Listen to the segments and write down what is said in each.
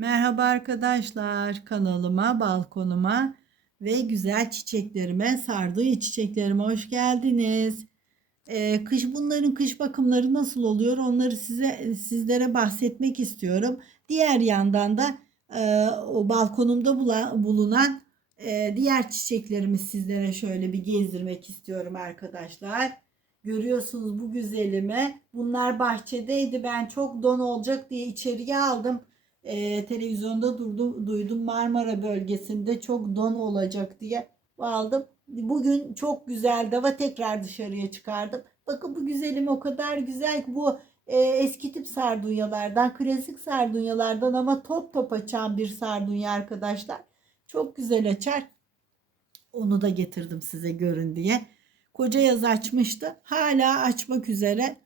Merhaba arkadaşlar kanalıma, balkonuma ve güzel çiçeklerime, sardığı çiçeklerime hoş geldiniz. Ee, kış bunların kış bakımları nasıl oluyor? Onları size sizlere bahsetmek istiyorum. Diğer yandan da e, o balkonumda bulunan e, diğer çiçeklerimi sizlere şöyle bir gezdirmek istiyorum arkadaşlar. Görüyorsunuz bu güzelimi. Bunlar bahçedeydi. Ben çok don olacak diye içeriye aldım e, televizyonda durdum, duydum Marmara bölgesinde çok don olacak diye aldım. Bugün çok güzel dava tekrar dışarıya çıkardım. Bakın bu güzelim o kadar güzel ki bu e, eski tip sardunyalardan, klasik sardunyalardan ama top top açan bir sardunya arkadaşlar. Çok güzel açar. Onu da getirdim size görün diye. Koca yaz açmıştı. Hala açmak üzere.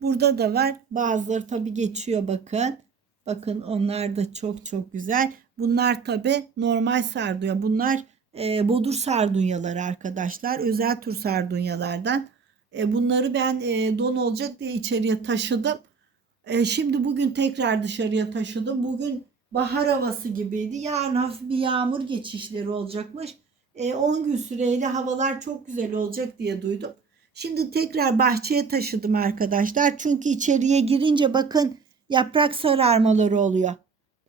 Burada da var. Bazıları tabii geçiyor bakın. Bakın onlar da çok çok güzel. Bunlar tabi normal sardunya. Bunlar e, bodur sardunyaları arkadaşlar. Özel tür sardunyalardan. E, bunları ben e, don olacak diye içeriye taşıdım. E, şimdi bugün tekrar dışarıya taşıdım. Bugün bahar havası gibiydi. Yarın hafif bir yağmur geçişleri olacakmış. E, 10 gün süreyle havalar çok güzel olacak diye duydum. Şimdi tekrar bahçeye taşıdım arkadaşlar. Çünkü içeriye girince bakın yaprak sararmaları oluyor.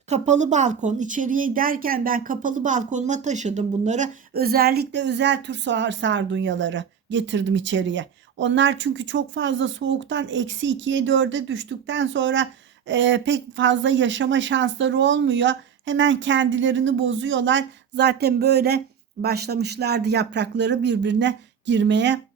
Kapalı balkon içeriye derken ben kapalı balkonuma taşıdım bunları. Özellikle özel tür sar- sardunyaları getirdim içeriye. Onlar çünkü çok fazla soğuktan eksi 2'ye 4'e düştükten sonra e, pek fazla yaşama şansları olmuyor. Hemen kendilerini bozuyorlar. Zaten böyle başlamışlardı yaprakları birbirine girmeye.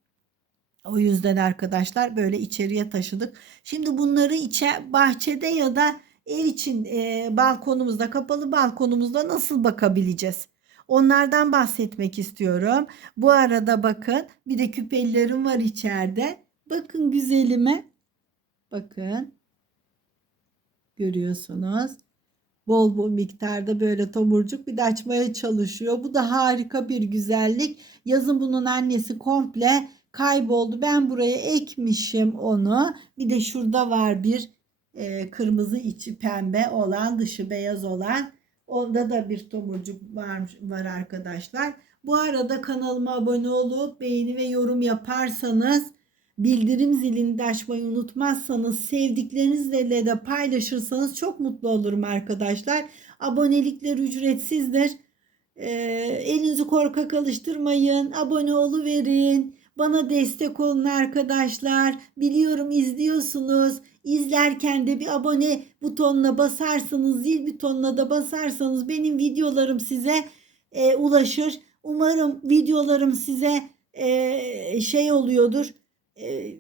O yüzden arkadaşlar böyle içeriye taşıdık. Şimdi bunları içe bahçede ya da ev için e, balkonumuzda kapalı balkonumuzda nasıl bakabileceğiz? Onlardan bahsetmek istiyorum. Bu arada bakın bir de küpellerim var içeride. Bakın güzelime. Bakın. Görüyorsunuz. Bol bol miktarda böyle tomurcuk bir de açmaya çalışıyor. Bu da harika bir güzellik. Yazın bunun annesi komple kayboldu. Ben buraya ekmişim onu. Bir de şurada var bir e, kırmızı içi pembe olan dışı beyaz olan. Onda da bir tomurcuk var, var arkadaşlar. Bu arada kanalıma abone olup beğeni ve yorum yaparsanız bildirim zilini de açmayı unutmazsanız sevdiklerinizle de paylaşırsanız çok mutlu olurum arkadaşlar. Abonelikler ücretsizdir. Ee, elinizi korkak alıştırmayın. Abone oluverin. Bana destek olun arkadaşlar. Biliyorum izliyorsunuz. İzlerken de bir abone butonuna basarsanız, zil butonuna da basarsanız benim videolarım size e, ulaşır. Umarım videolarım size e, şey oluyordur. E,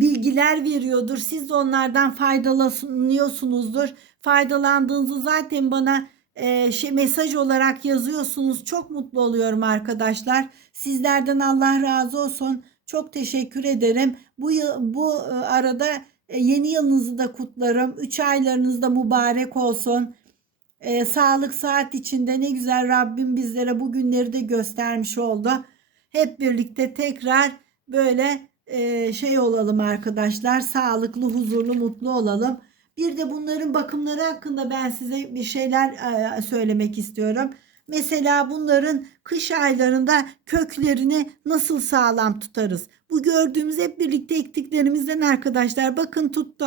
bilgiler veriyordur. Siz de onlardan faydalanıyorsunuzdur. Faydalandığınızı zaten bana e, şey mesaj olarak yazıyorsunuz. Çok mutlu oluyorum arkadaşlar. Sizlerden Allah razı olsun. Çok teşekkür ederim. Bu bu arada yeni yılınızı da kutlarım. 3 aylarınız da mübarek olsun. E, sağlık saat içinde ne güzel Rabbim bizlere bu günleri de göstermiş oldu. Hep birlikte tekrar böyle e, şey olalım arkadaşlar. Sağlıklı, huzurlu, mutlu olalım. Bir de bunların bakımları hakkında ben size bir şeyler e, söylemek istiyorum. Mesela bunların kış aylarında köklerini nasıl sağlam tutarız? Bu gördüğümüz hep birlikte ektiklerimizden arkadaşlar bakın tuttu.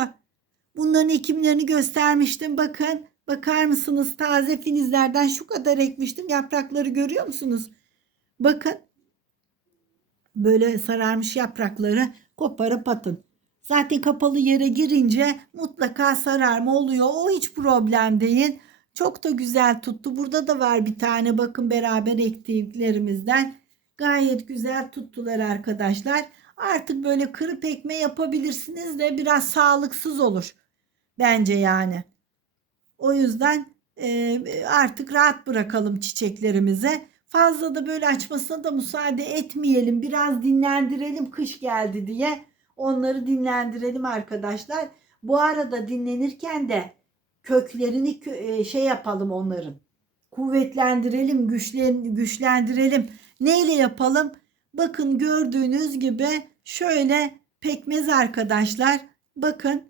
Bunların ekimlerini göstermiştim bakın. Bakar mısınız taze filizlerden şu kadar ekmiştim. Yaprakları görüyor musunuz? Bakın. Böyle sararmış yaprakları koparıp atın. Zaten kapalı yere girince mutlaka sararma oluyor. O hiç problem değil. Çok da güzel tuttu. Burada da var bir tane bakın beraber ektiklerimizden. Gayet güzel tuttular arkadaşlar. Artık böyle kırıp ekme yapabilirsiniz de biraz sağlıksız olur. Bence yani. O yüzden e, artık rahat bırakalım çiçeklerimize. Fazla da böyle açmasına da müsaade etmeyelim. Biraz dinlendirelim kış geldi diye. Onları dinlendirelim arkadaşlar. Bu arada dinlenirken de köklerini kö- e, şey yapalım onların. Kuvvetlendirelim, güçlen, güçlendirelim. Neyle yapalım? Bakın gördüğünüz gibi şöyle pekmez arkadaşlar. Bakın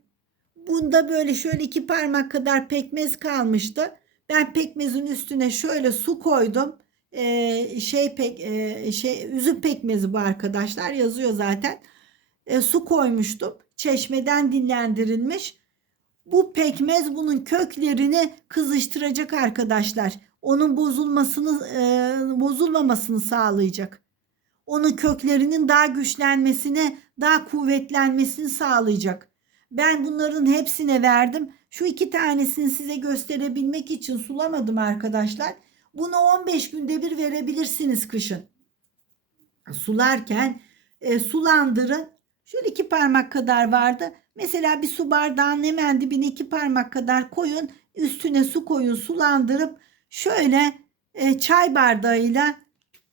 Bunda böyle şöyle iki parmak kadar pekmez kalmıştı. Ben pekmezin üstüne şöyle su koydum. Ee, şey pek e, şey üzüm pekmezi bu arkadaşlar yazıyor zaten. E, su koymuştum. Çeşmeden dinlendirilmiş. Bu pekmez bunun köklerini kızıştıracak arkadaşlar. Onun bozulmasını e, bozulmamasını sağlayacak. Onun köklerinin daha güçlenmesine, daha kuvvetlenmesini sağlayacak. Ben bunların hepsine verdim. Şu iki tanesini size gösterebilmek için sulamadım arkadaşlar. Bunu 15 günde bir verebilirsiniz kışın. Sularken e, sulandırın. Şöyle iki parmak kadar vardı. Mesela bir su bardağının hemen dibine iki parmak kadar koyun. Üstüne su koyun sulandırıp şöyle e, çay bardağıyla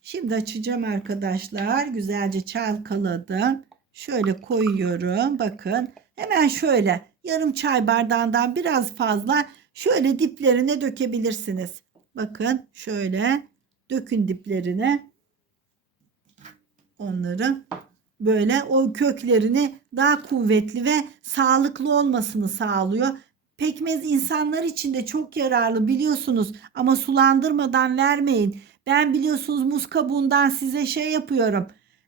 şimdi açacağım arkadaşlar. Güzelce çalkaladım. Şöyle koyuyorum. Bakın hemen şöyle yarım çay bardağından biraz fazla şöyle diplerine dökebilirsiniz. Bakın şöyle dökün diplerine onları böyle o köklerini daha kuvvetli ve sağlıklı olmasını sağlıyor. Pekmez insanlar için de çok yararlı biliyorsunuz ama sulandırmadan vermeyin. Ben biliyorsunuz muz kabuğundan size şey yapıyorum.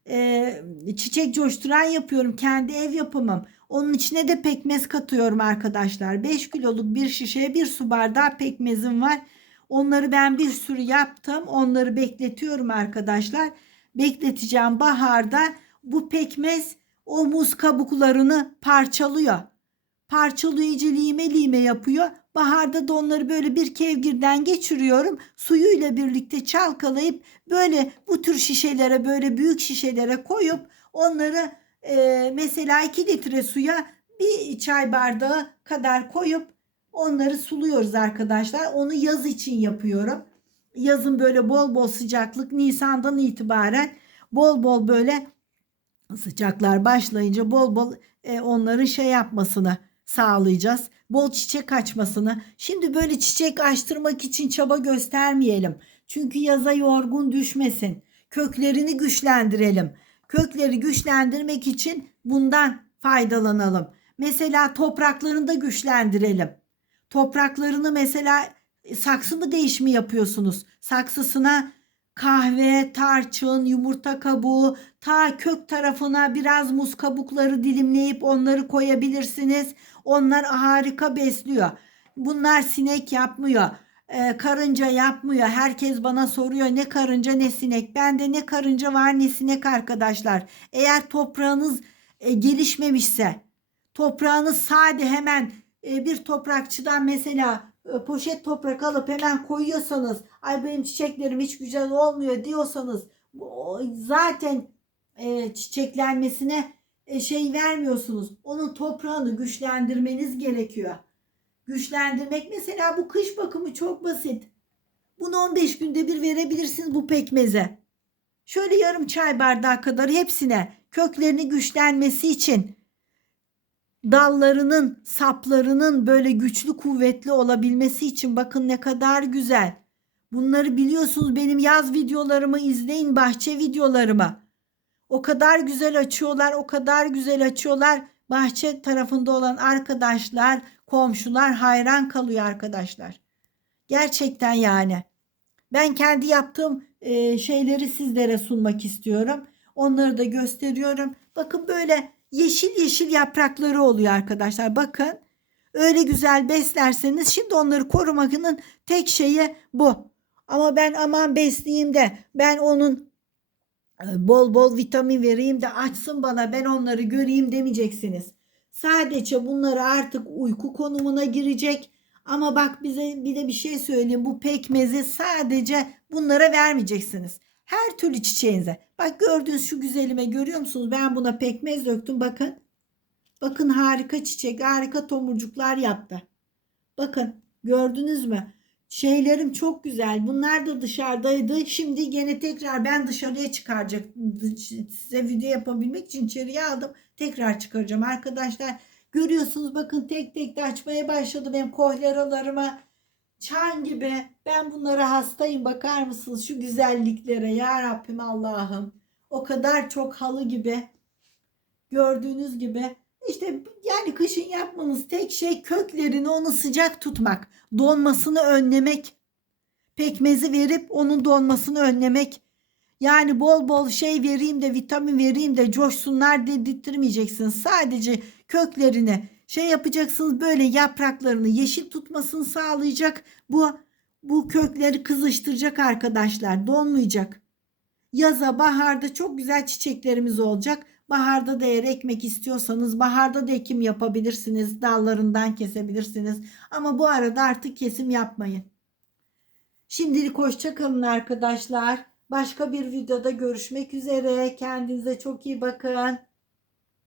E, çiçek coşturan yapıyorum. Kendi ev yapımım. Onun içine de pekmez katıyorum arkadaşlar. 5 kiloluk bir şişeye bir su bardağı pekmezim var. Onları ben bir sürü yaptım. Onları bekletiyorum arkadaşlar. Bekleteceğim baharda bu pekmez o muz kabuklarını parçalıyor. İyice lime lime yapıyor. Baharda da onları böyle bir kevgirden geçiriyorum. Suyuyla birlikte çalkalayıp böyle bu tür şişelere böyle büyük şişelere koyup onları e, mesela 2 litre suya bir çay bardağı kadar koyup onları suluyoruz arkadaşlar. Onu yaz için yapıyorum. Yazın böyle bol bol sıcaklık Nisan'dan itibaren bol bol böyle sıcaklar başlayınca bol bol e, onların şey yapmasını sağlayacağız. Bol çiçek açmasını. Şimdi böyle çiçek açtırmak için çaba göstermeyelim. Çünkü yaza yorgun düşmesin. Köklerini güçlendirelim. Kökleri güçlendirmek için bundan faydalanalım. Mesela topraklarını da güçlendirelim. Topraklarını mesela e, saksı mı değişimi yapıyorsunuz? Saksısına kahve, tarçın, yumurta kabuğu, ta kök tarafına biraz muz kabukları dilimleyip onları koyabilirsiniz. Onlar harika besliyor. Bunlar sinek yapmıyor. Ee, karınca yapmıyor. Herkes bana soruyor ne karınca ne sinek. Bende ne karınca var ne sinek arkadaşlar. Eğer toprağınız e, gelişmemişse, toprağınız sade hemen e, bir toprakçıdan mesela e, poşet toprak alıp hemen koyuyorsanız ay benim çiçeklerim hiç güzel olmuyor diyorsanız zaten e, çiçeklenmesine e, şey vermiyorsunuz. Onun toprağını güçlendirmeniz gerekiyor. Güçlendirmek mesela bu kış bakımı çok basit. Bunu 15 günde bir verebilirsiniz bu pekmeze. Şöyle yarım çay bardağı kadar hepsine köklerini güçlenmesi için dallarının, saplarının böyle güçlü kuvvetli olabilmesi için bakın ne kadar güzel. Bunları biliyorsunuz benim yaz videolarımı izleyin, bahçe videolarımı. O kadar güzel açıyorlar, o kadar güzel açıyorlar. Bahçe tarafında olan arkadaşlar, komşular hayran kalıyor arkadaşlar. Gerçekten yani. Ben kendi yaptığım e, şeyleri sizlere sunmak istiyorum. Onları da gösteriyorum. Bakın böyle yeşil yeşil yaprakları oluyor arkadaşlar. Bakın öyle güzel beslerseniz şimdi onları korumanın tek şeyi bu. Ama ben aman besleyeyim de ben onun e, bol bol vitamin vereyim de açsın bana ben onları göreyim demeyeceksiniz. Sadece bunları artık uyku konumuna girecek. Ama bak bize bir de bir şey söyleyeyim. Bu pekmezi sadece bunlara vermeyeceksiniz. Her türlü çiçeğinize. Bak gördüğünüz şu güzelime görüyor musunuz? Ben buna pekmez döktüm bakın. Bakın harika çiçek, harika tomurcuklar yaptı. Bakın gördünüz mü? Şeylerim çok güzel. Bunlar da dışarıdaydı. Şimdi gene tekrar ben dışarıya çıkaracak size video yapabilmek için içeriye aldım. Tekrar çıkaracağım arkadaşlar. Görüyorsunuz bakın tek tek de açmaya başladım hem kohleralarıma çan gibi. Ben bunlara hastayım bakar mısınız şu güzelliklere ya Rabbim Allah'ım. O kadar çok halı gibi gördüğünüz gibi İşte yani kışın yapmanız tek şey köklerini onu sıcak tutmak, donmasını önlemek. Pekmezi verip onun donmasını önlemek. Yani bol bol şey vereyim de vitamin vereyim de coşsunlar dedirtmeyeceksiniz. Sadece köklerini şey yapacaksınız böyle yapraklarını yeşil tutmasını sağlayacak. Bu bu kökleri kızıştıracak arkadaşlar. Donmayacak. Yaza, baharda çok güzel çiçeklerimiz olacak. Baharda da eğer ekmek istiyorsanız baharda da ekim yapabilirsiniz. Dallarından kesebilirsiniz. Ama bu arada artık kesim yapmayın. Şimdilik hoşça kalın arkadaşlar. Başka bir videoda görüşmek üzere. Kendinize çok iyi bakın.